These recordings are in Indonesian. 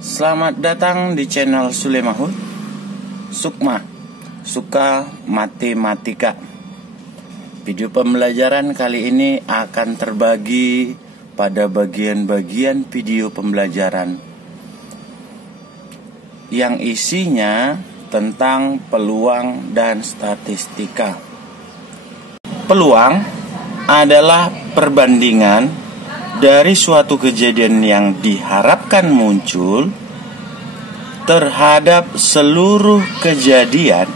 Selamat datang di channel Sule Mahud. Sukma, suka matematika. Video pembelajaran kali ini akan terbagi pada bagian-bagian video pembelajaran yang isinya tentang peluang dan statistika. Peluang adalah perbandingan dari suatu kejadian yang diharapkan muncul terhadap seluruh kejadian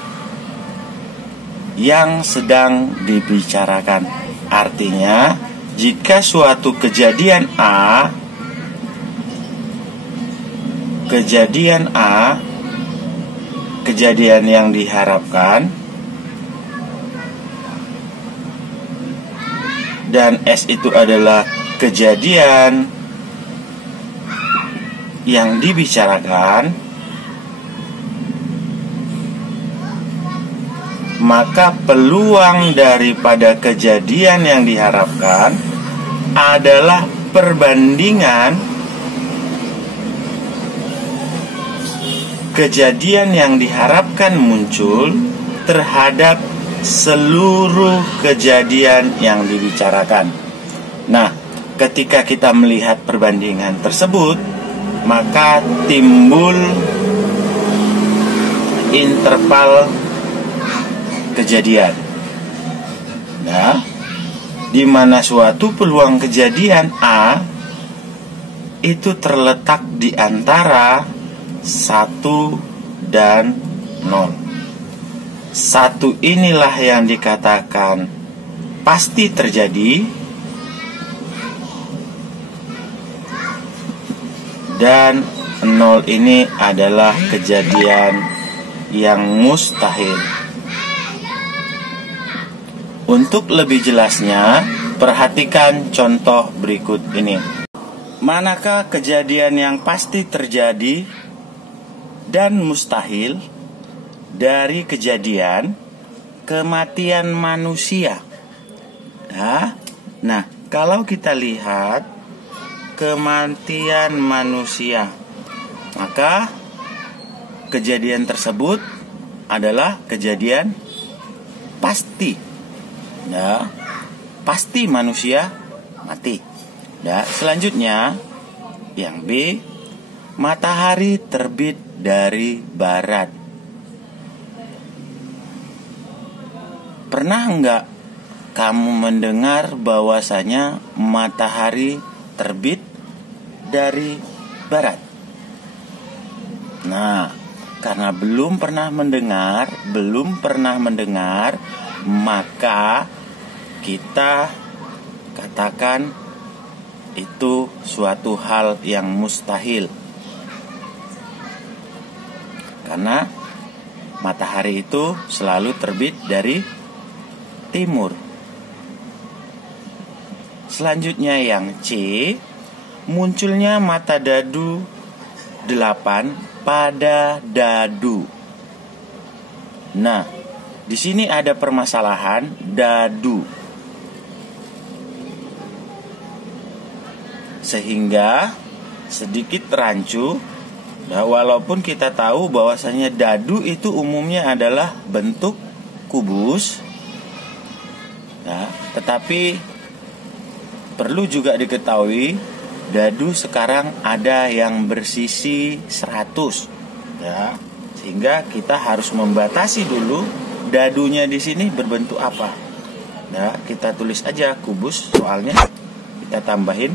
yang sedang dibicarakan. Artinya, jika suatu kejadian A kejadian yang diharapkan, dan S itu adalah kejadian yang dibicarakan, maka peluang daripada kejadian yang diharapkan adalah perbandingan kejadian yang diharapkan muncul terhadap seluruh kejadian yang dibicarakan. Nah, ketika kita melihat perbandingan tersebut, maka timbul interval kejadian. Nah, di mana suatu peluang kejadian A itu terletak di antara 1 dan 0. 1 inilah yang dikatakan pasti terjadi, dan 0 ini adalah kejadian yang mustahil. Untuk lebih jelasnya, perhatikan contoh berikut ini. Manakah kejadian yang pasti terjadi dan mustahil dari kejadian kematian manusia? Nah, kalau kita lihat kematian manusia, maka kejadian tersebut adalah kejadian pasti. Nah, pasti manusia mati. Nah, selanjutnya yang B, matahari terbit dari barat. Pernah enggak kamu mendengar bahwasanya matahari terbit dari barat? Nah, karena belum pernah mendengar, maka kita katakan itu suatu hal yang mustahil. Karena matahari itu selalu terbit dari timur. Selanjutnya yang C, munculnya mata dadu 8 pada dadu. Nah, di sini ada permasalahan dadu, sehingga sedikit rancu. Nah, walaupun kita tahu bahwasanya dadu itu umumnya adalah bentuk kubus, nah, tetapi perlu juga diketahui dadu sekarang ada yang bersisi 100, ya, sehingga kita harus membatasi dulu dadunya di sini berbentuk apa. Nah, kita tulis aja kubus soalnya, kita tambahin.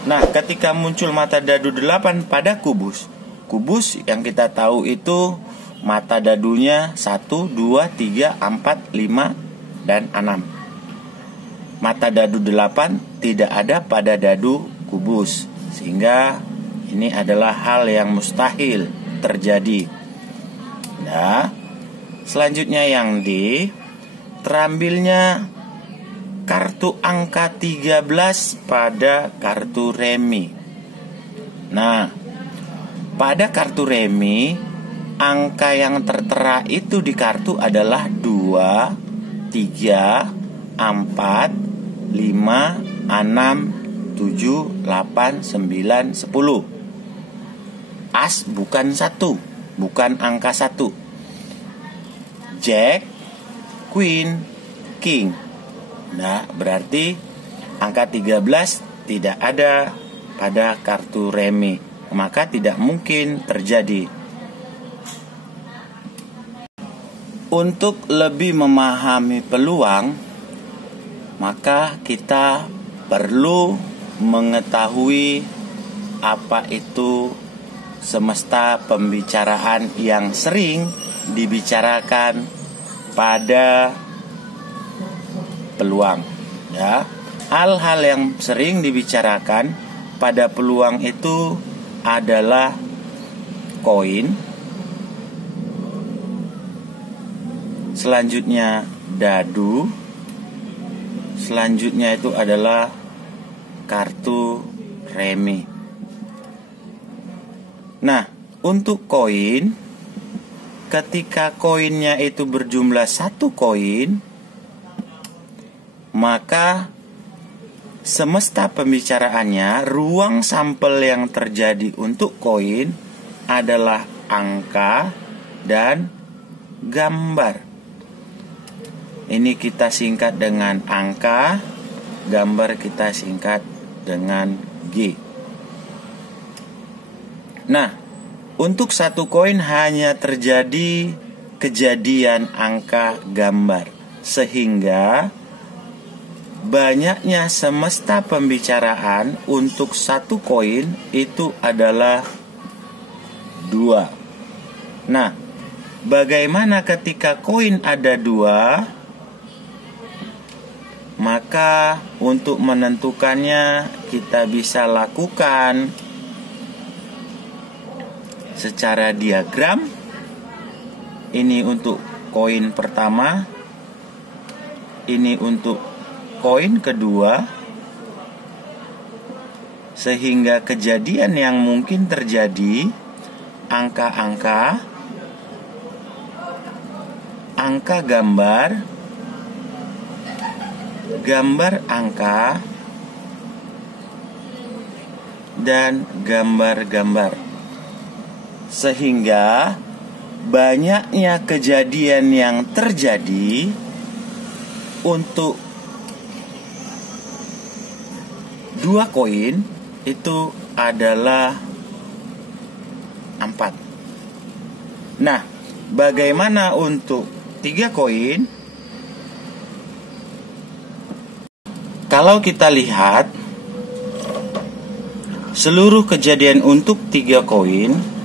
Nah, ketika muncul mata dadu 8 pada kubus yang kita tahu itu mata dadunya 1, 2, 3, 4, 5, dan 6. Mata dadu 8 tidak ada pada dadu kubus, sehingga ini adalah hal yang mustahil terjadi. Nah, selanjutnya yang D, terambilnya kartu angka 13 pada kartu remi. Nah, pada kartu remi, angka yang tertera itu di kartu adalah 2, 3, 4, 5, 6, 7, 8, 9, 10. As bukan 1, bukan angka 1. Jack, Queen, King. Nah, berarti angka 13 tidak ada pada kartu remi, maka tidak mungkin terjadi. Untuk lebih memahami peluang, maka kita perlu mengetahui apa itu semesta pembicaraan yang sering dibicarakan pada peluang. Ya, hal-hal yang sering dibicarakan pada peluang itu adalah koin, selanjutnya dadu, selanjutnya itu adalah kartu remi. Nah, untuk koin, ketika koinnya itu berjumlah 1 koin, maka semesta pembicaraannya, ruang sampel yang terjadi untuk koin adalah angka dan gambar. Ini kita singkat dengan angka, gambar kita singkat dengan G. Nah, untuk 1 koin hanya terjadi kejadian angka gambar, sehingga banyaknya semesta pembicaraan untuk 1 koin itu adalah 2. Nah, bagaimana ketika koin ada 2? Maka untuk menentukannya kita bisa lakukan secara diagram. Ini untuk koin pertama, ini untuk koin kedua, sehingga kejadian yang mungkin terjadi, angka-angka, angka gambar, gambar angka, dan gambar-gambar. Sehingga banyaknya kejadian yang terjadi untuk 2 koin itu adalah 4. Nah, bagaimana untuk 3 koin? Kalau kita lihat seluruh kejadian untuk 3 koin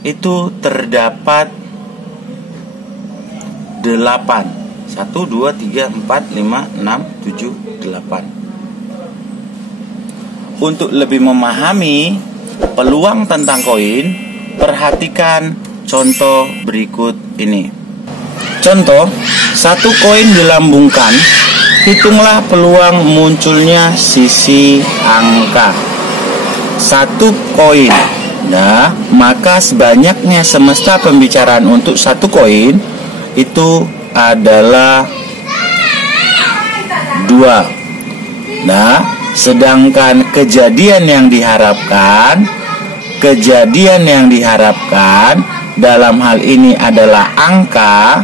itu terdapat 8. 1, 2, 3, 4, 5, 6, 7, 8. Untuk lebih memahami peluang tentang koin, perhatikan contoh berikut ini. Contoh, 1 koin dilambungkan. Hitunglah peluang munculnya sisi angka 1 koin. Nah, maka sebanyaknya semesta pembicaraan untuk 1 koin itu adalah 2. Nah, sedangkan kejadian yang diharapkan dalam hal ini adalah angka.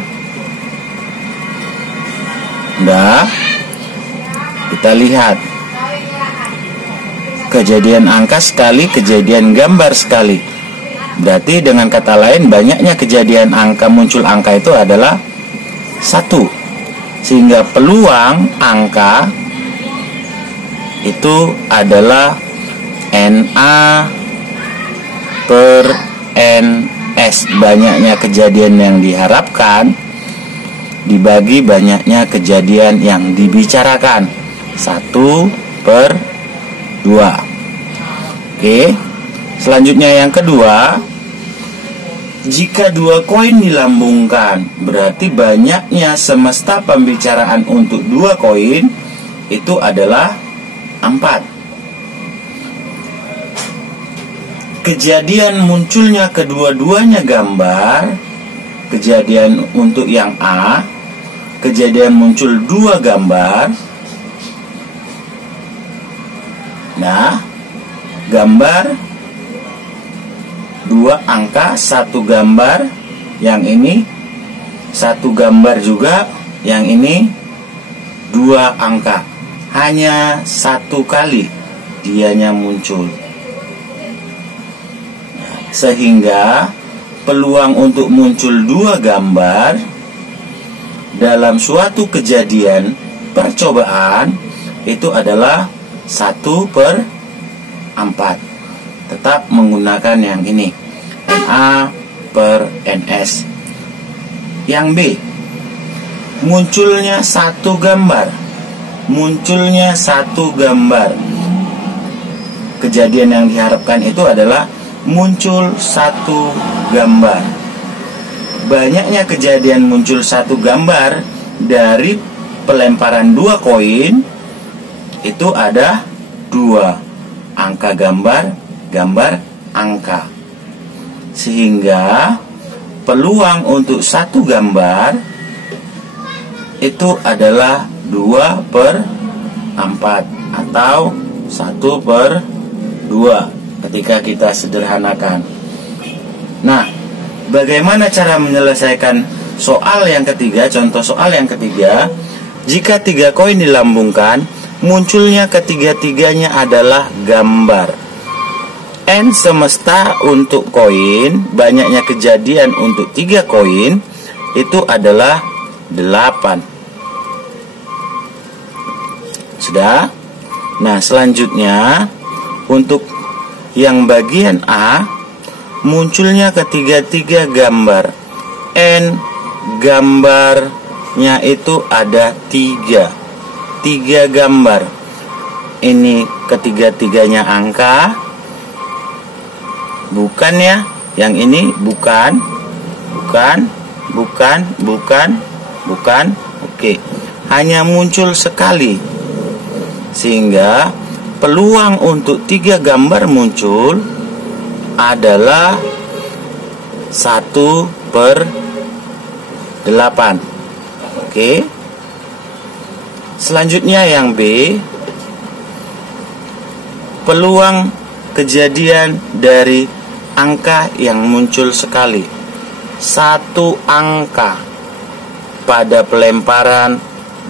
Nah, kita lihat kejadian angka sekali, kejadian gambar sekali. Berarti dengan kata lain, banyaknya kejadian angka, muncul angka itu adalah 1. Sehingga peluang angka itu adalah NA per NS. Banyaknya kejadian yang diharapkan dibagi banyaknya kejadian yang dibicarakan, 1 per 2. Oke. Selanjutnya yang kedua, jika 2 koin dilambungkan, berarti banyaknya semesta pembicaraan untuk 2 koin itu adalah 4. Kejadian munculnya kedua-duanya gambar, kejadian untuk yang A, kejadian muncul 2 gambar, Nah, gambar 2 angka, 1 gambar, yang ini 1 gambar juga, yang ini 2 angka. Hanya 1 kali dianya muncul. Sehingga peluang untuk muncul 2 gambar dalam suatu kejadian percobaan itu adalah 1/4. Tetap menggunakan yang ini, NA/NS. Yang B, munculnya 1 gambar. Munculnya 1 gambar. Kejadian yang diharapkan itu adalah muncul 1 gambar. Banyaknya kejadian muncul 1 gambar dari pelemparan 2 koin itu ada 2 angka gambar, gambar angka. Sehingga peluang untuk 1 gambar itu adalah 2/4 atau 1/2 ketika kita sederhanakan. Nah, bagaimana cara menyelesaikan soal yang ketiga? Contoh soal yang ketiga, jika 3 koin dilambungkan, munculnya ketiga-tiganya adalah gambar. N semesta untuk koin, banyaknya kejadian untuk 3 koin itu adalah 8. Sudah? Nah, selanjutnya untuk yang bagian A, munculnya ketiga-tiga gambar. N gambarnya itu ada 3 gambar. Ini ketiga-tiganya angka. Bukan ya, yang ini bukan. Oke, hanya muncul sekali. Sehingga peluang untuk 3 gambar muncul adalah 1/8. Oke. Selanjutnya yang B, peluang kejadian dari angka yang muncul sekali. 1 angka pada pelemparan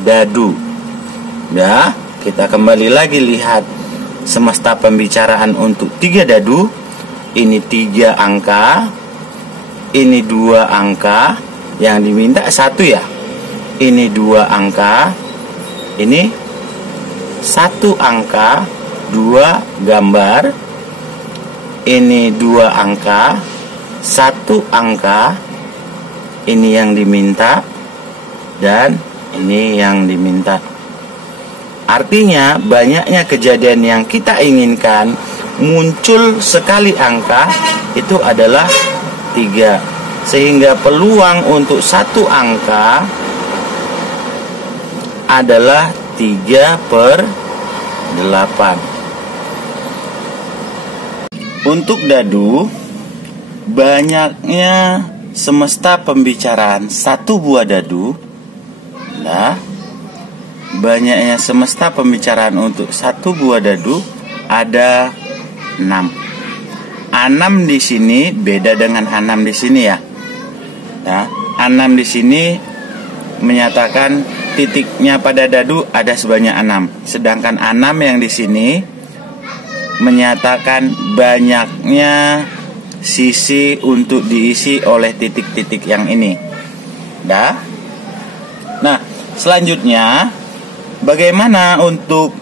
dadu. Ya, kita kembali lagi lihat semesta pembicaraan untuk 3 dadu. Ini 3 angka, ini 2 angka, yang diminta 1 ya. Ini 2 angka, ini 1 angka, 2 gambar. Ini 2 angka, 1 angka. Ini yang diminta dan ini yang diminta. Artinya banyaknya kejadian yang kita inginkan muncul sekali angka itu adalah 3. Sehingga peluang untuk 1 angka adalah 3/8. Untuk dadu, banyaknya semesta pembicaraan 1 buah dadu. Nah, banyaknya semesta pembicaraan untuk 1 buah dadu ada 6. 6 di sini beda dengan 6 di sini ya. Ya, 6 di sini menyatakan titiknya pada dadu ada sebanyak 6. Sedangkan 6 yang di sini menyatakan banyaknya sisi untuk diisi oleh titik-titik yang ini. Dah. Nah, selanjutnya bagaimana untuk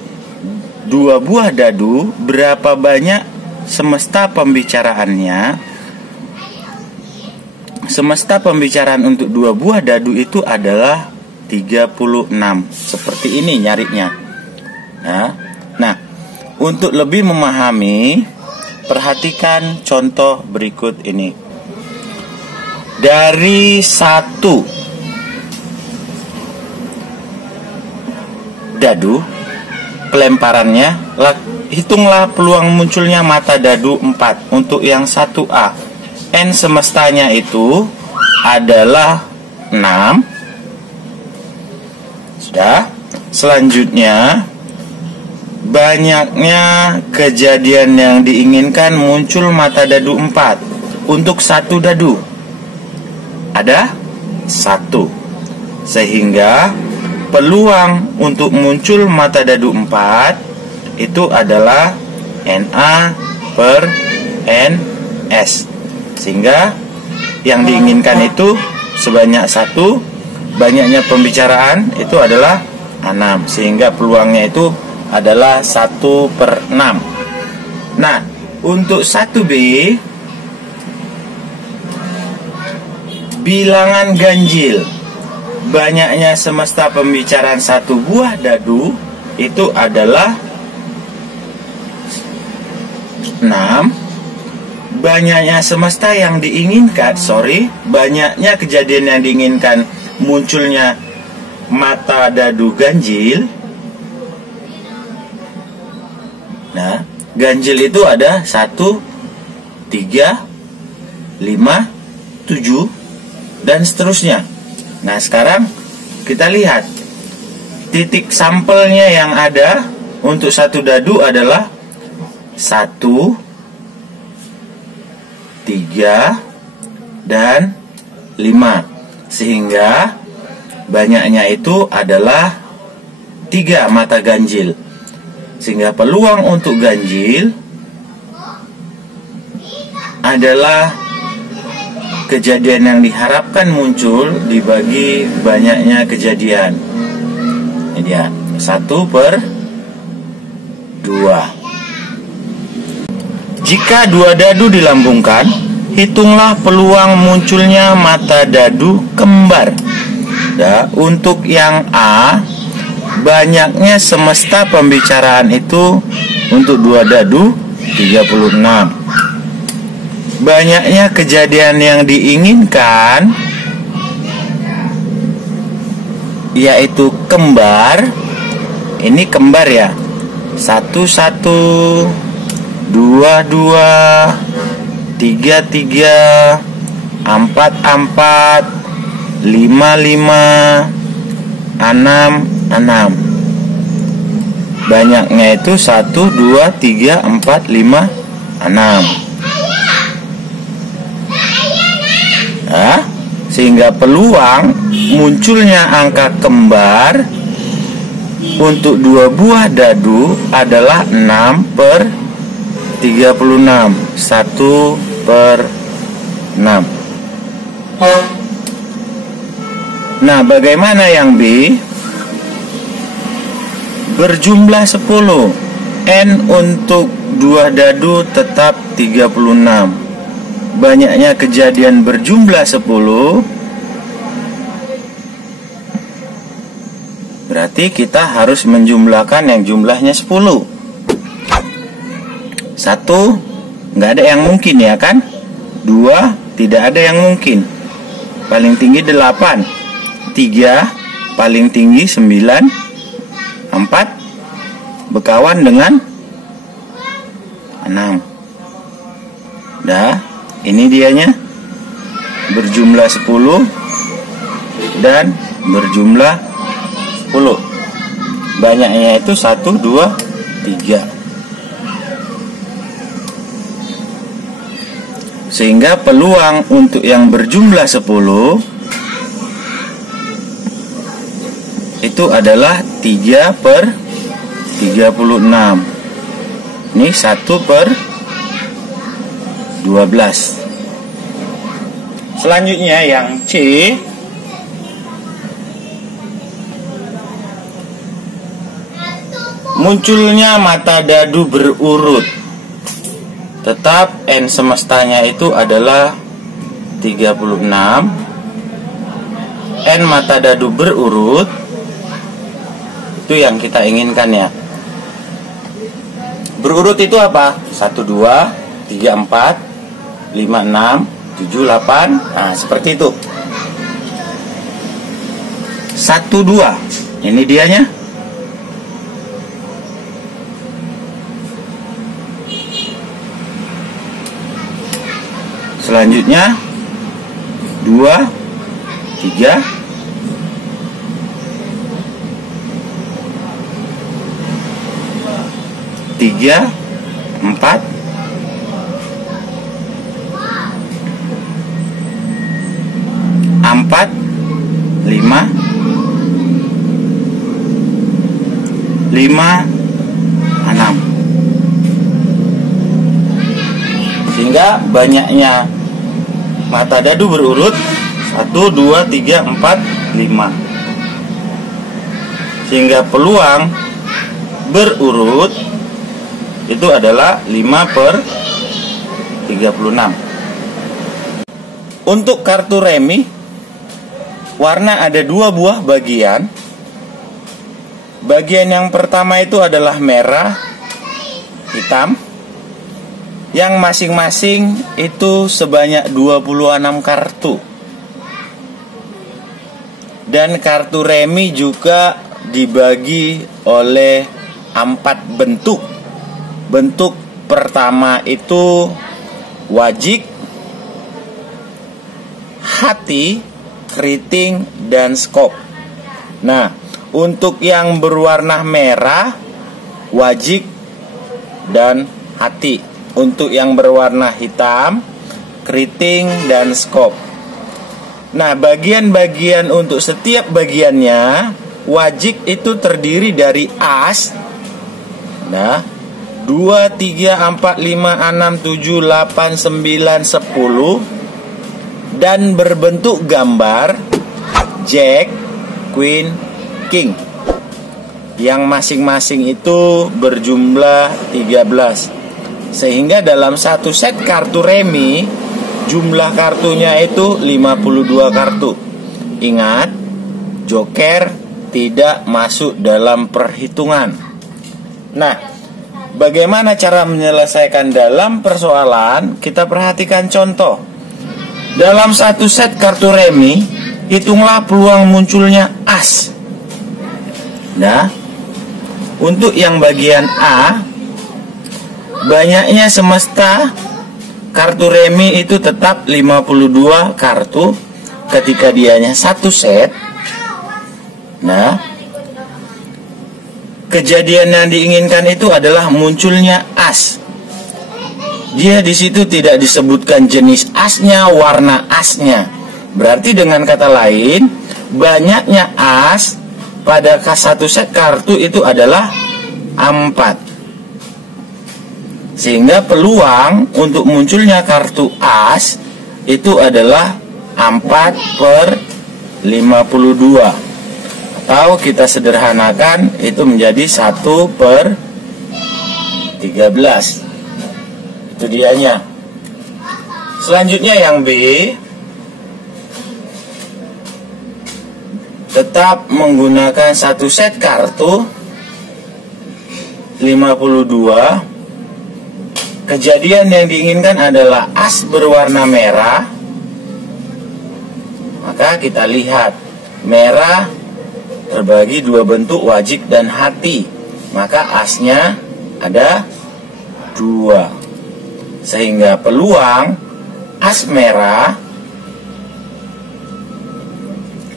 2 buah dadu, berapa banyak semesta pembicaraannya? Semesta pembicaraan untuk 2 buah dadu itu adalah 36. Seperti ini nyarinya. Ya. Nah, untuk lebih memahami, perhatikan contoh berikut ini. Dari 1 dadu pelemparannya, hitunglah peluang munculnya mata dadu 4 untuk yang 1A. N semestanya itu adalah 6. Sudah. Selanjutnya banyaknya kejadian yang diinginkan muncul mata dadu 4 untuk satu dadu. Ada 1. Sehingga peluang untuk muncul mata dadu 4 itu adalah Na per Ns. Sehingga yang diinginkan itu sebanyak 1, banyaknya pembicaraan itu adalah 6. Sehingga peluangnya itu adalah 1/6. Nah, untuk 1B, bilangan ganjil banyaknya semesta pembicaraan satu buah dadu itu adalah 6. Banyaknya semesta yang diinginkan, banyaknya kejadian yang diinginkan munculnya mata dadu ganjil. Nah, ganjil itu ada 1, 3, 5, 7 dan seterusnya. Nah, sekarang kita lihat titik sampelnya yang ada untuk satu dadu adalah 1, 3 dan 5. Sehingga banyaknya itu adalah 3 mata ganjil. Sehingga peluang untuk ganjil adalah kejadian yang diharapkan muncul dibagi banyaknya kejadian. Ini dia, 1/2. Jika 2 dadu dilambungkan, hitunglah peluang munculnya mata dadu kembar. Nah, untuk yang A, banyaknya semesta pembicaraan itu untuk 2 dadu 36. Banyaknya kejadian yang diinginkan yaitu kembar. Ini kembar ya. 1, 1, 2, 2, 3, 3, 4, 4, 5, 5, 6, 6. Banyaknya itu 1, 2, 3, 4, 5, 6. Nah, sehingga peluang munculnya angka kembar untuk 2 buah dadu adalah 6/36. 1/6. Nah, bagaimana yang B? Berjumlah 10. N untuk 2 dadu tetap 36. Banyaknya kejadian berjumlah 10. Berarti kita harus menjumlahkan yang jumlahnya 10. 1 nggak ada yang mungkin ya kan? 2 tidak ada yang mungkin. Paling tinggi 8. 3 paling tinggi 9. 4 berkawan dengan 6. Dah, ini dianya berjumlah 10 dan berjumlah 10. Banyaknya itu 1, 2, 3. Sehingga peluang untuk yang berjumlah 10 itu adalah 3/36. Ini 1/12. Selanjutnya yang C, munculnya mata dadu berurut. Tetap N semestanya itu adalah 36. N mata dadu berurut itu yang kita inginkan ya. Berurut itu apa? 1, 2, 3, 4, 5, 6, 7, 8. Nah, seperti itu. 1, 2. Ini dianya. Selanjutnya 2, 3, 4, 3, 4, 5, 6. Sehingga banyaknya mata dadu berurut 1, 2, 3, 4, 5. Sehingga peluang berurut itu adalah 5/36. Untuk kartu remi, warna ada 2 buah bagian. Bagian yang pertama itu adalah merah, hitam, yang masing-masing itu sebanyak 26 kartu. Dan kartu remi juga dibagi oleh 4 bentuk. Bentuk pertama itu wajik, hati, keriting, dan skop. Nah, untuk yang berwarna merah, wajik dan hati. Untuk yang berwarna hitam, keriting, dan skop. Nah, bagian-bagian untuk setiap bagiannya, wajik itu terdiri dari as. Nah, 2, 3, 4, 5, 6, 7, 8, 9, 10. Dan berbentuk gambar Jack, Queen, King, yang masing-masing itu berjumlah 13. Sehingga dalam satu set kartu remi, jumlah kartunya itu 52 kartu. Ingat, joker tidak masuk dalam perhitungan. Nah, bagaimana cara menyelesaikan dalam persoalan? Kita perhatikan contoh. Dalam satu set kartu remi, hitunglah peluang munculnya as. Nah, untuk yang bagian A, banyaknya semesta kartu remi itu tetap 52 kartu ketika dianya satu set. Nah, kejadian yang diinginkan itu adalah munculnya as. Dia di situ tidak disebutkan jenis asnya, warna asnya. Berarti dengan kata lain, banyaknya as pada satu set kartu itu adalah 4. Sehingga peluang untuk munculnya kartu as itu adalah 4/52. Atau kita sederhanakan itu menjadi 1/13. Itu dianya. Selanjutnya yang B, tetap menggunakan satu set kartu 52. Kejadian yang diinginkan adalah as berwarna merah. Maka kita lihat, merah terbagi 2 bentuk, wajik dan hati. Maka asnya ada 2. Sehingga peluang as merah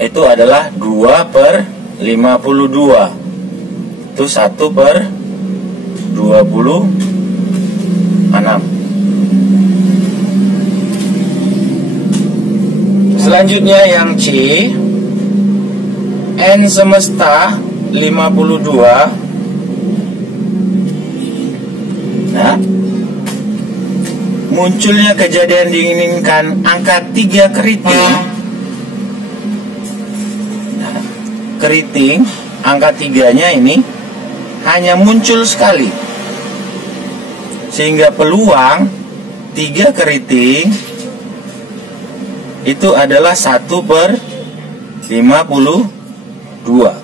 itu adalah 2/52. Itu 1/26. Selanjutnya yang C, N semesta 52. Nah, munculnya kejadian diinginkan angka 3 keriting. Nah, keriting angka 3-nya ini hanya muncul sekali. Sehingga peluang 3 keriting itu adalah 1/52.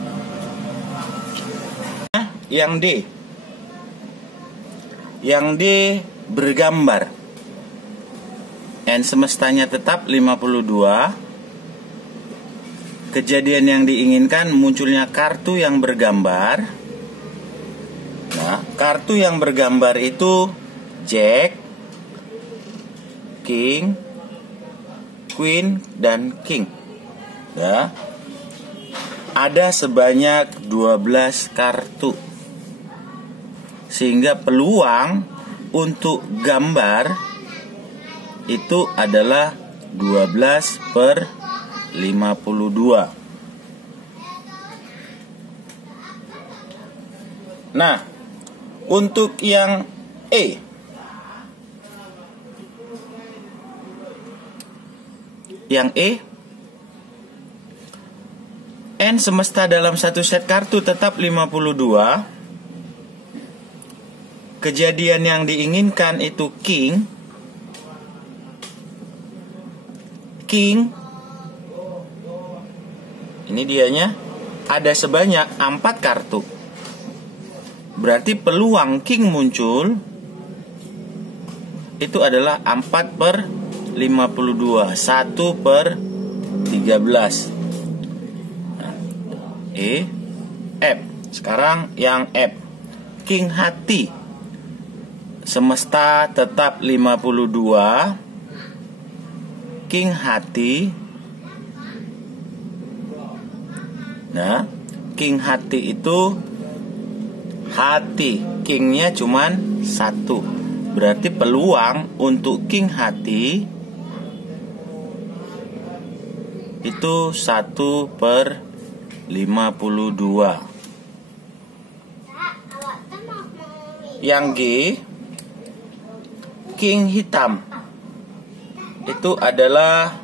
Yang D, yang D bergambar. N semestanya tetap 52. Kejadian yang diinginkan munculnya kartu yang bergambar. Nah, kartu yang bergambar itu Jack, King, Queen, dan King. Ya. Ada sebanyak 12 kartu. sehingga peluang untuk gambar itu adalah 12/52. Nah, untuk yang E, N semesta dalam satu set kartu tetap 52. Kejadian yang diinginkan itu King. Ini dianya ada sebanyak 4 kartu. Berarti peluang King muncul itu adalah 4/52, 1/13. E, F. Sekarang yang F, King hati. Semesta tetap 52. King hati. Nah, King hati itu hati, Kingnya cuman 1. Berarti peluang untuk King hati itu 1/52. Yang G, King hitam, itu adalah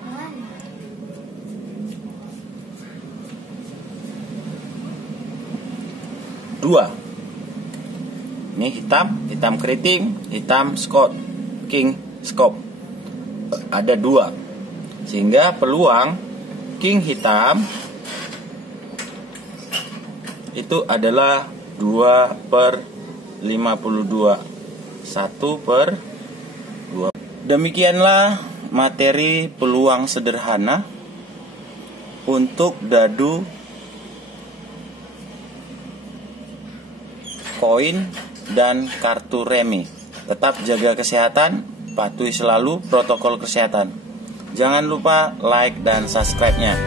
2. Ini hitam keriting, hitam Scott, King Scott. Ada 2. Sehingga peluang King hitam itu adalah 2/52, 1/2. Demikianlah materi peluang sederhana untuk dadu koin dan kartu remi. Tetap jaga kesehatan, patuhi selalu protokol kesehatan. Jangan lupa like dan subscribe-nya.